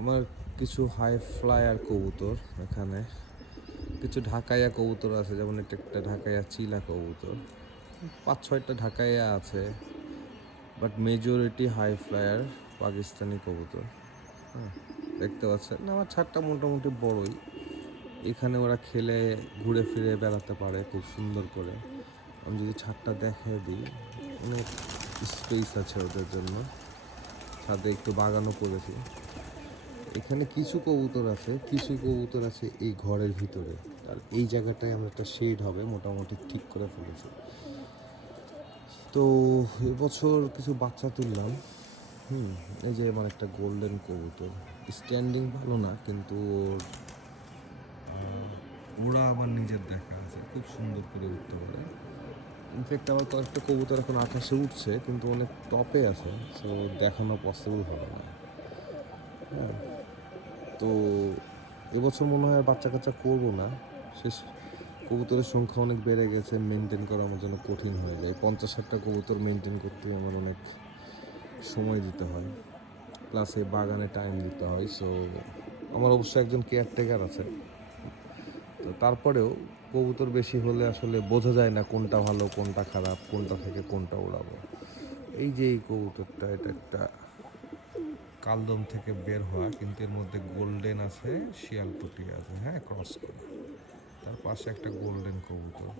আমার কিছু high flyer কবুতর এখানে, কিছু ঢাকাইয়া কবুতর আছে, যেমন এটা একটা ঢাকাইয়া চিলা কবুতর, 5-6টা ঢাকাইয়া আছে, but majority high flyer Pakistani কবুতর। হ্যাঁ, দেখতে পাচ্ছেন না, আমার ছাদটা মোটামুটি বড়ই। এখানে ওরা খেলে ঘুরে ফিরে বেড়াতে পারে খুব সুন্দর করে। আমি যদি ছাদটা দেখাই দিই, অনেক স্পেস আছে ওদের জন্য। ছাদে একটু বাগানও করেছি। এখানে কিছু কবুতর আছে, কিছু কবুতর আছে এই ঘরের ভিতরে। আর এই জায়গাটায় আমরা একটা শেড হবে মোটামুটি ঠিক করে ফেলেছি। তো এবছর কিছু বাচ্চা তুললাম। এই যে আমার একটা গোল্ডেন কবুতর, স্ট্যান্ডিং ভালো না, কিন্তু ওরা আমার নিজের দেখা আছে, খুব সুন্দর করে উঠতে পারে। ইনফ্যাক্ট আমার কয়েকটা কবুতর এখন আকাশে উঠছে, কিন্তু অনেক টপে আছে, সো দেখানো পসিবল হবে না। হ্যাঁ, তো এবছর মনে হয় আর বাচ্চা কাচ্চা করবো না। শেষ, কবুতরের সংখ্যা অনেক বেড়ে গেছে, মেনটেন করা আমার জন্য কঠিন হয়ে যায়। 50-60টা কবুতর মেনটেন করতে আমার অনেক সময় দিতে হয়, প্লাস এই বাগানে টাইম দিতে হয়। সো আমার অবশ্য একজন কেয়ারটেকার আছে, তো তারপরেও কবুতর বেশি হলে আসলে বোঝা যায় না কোনটা ভালো কোনটা খারাপ, কোনটা থেকে কোনটা উড়াবো। এই যে এই কবুতরটা, এটা একটা কালদম থেকে বের হওয়া, কিন্তু এর মধ্যে গোল্ডেন আছে, শিয়ালপটি আছে, হ্যাঁ, ক্রস করা। তার পাশে একটা গোল্ডেন কবুতর,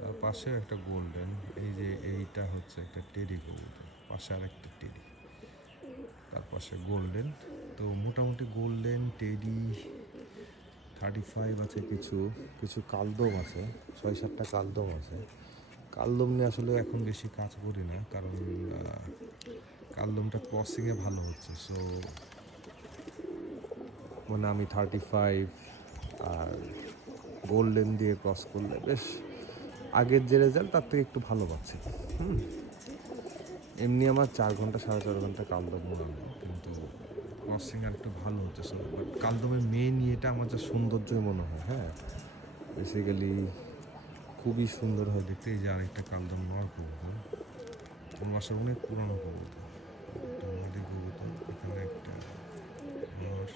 তার পাশেও একটা গোল্ডেন। এই যে এইটা হচ্ছে একটা টেডি কবুতর, পাশে আর একটা টেডি, তার পাশে গোল্ডেন। তো মোটামুটি গোল্ডেন, টেডি, 35 আছে, কিছু কিছু কালদম আছে, 6-7টা কালদম আছে। কালদম নিয়ে আসলে এখন বেশি কাজ করি না, কারণ কালদমটা ক্রসিংয়ে ভালো হচ্ছে। সো মানে আমি 35 আর গোল্ডেন দিয়ে ক্রস করলে বেশ আগের যে রেজাল্ট তার থেকে একটু ভালো পাচ্ছি। এমনি আমার 4 ঘন্টা 4.5 ঘন্টা কালদম উড়ানো, কিন্তু ক্রসিং আর একটু ভালো হচ্ছে। সো বাট কালদমের মেন ইয়েটা আমার যা সৌন্দর্যই মনে হয়, হ্যাঁ, বেসিক্যালি খুবই সুন্দর হয় দেখতে। এই যে আরেকটা কালদম নর কবুতর, আমার বাসার অনেক পুরনো কবুতর, একটা মাদি কবুতর, এখানে একটা নর।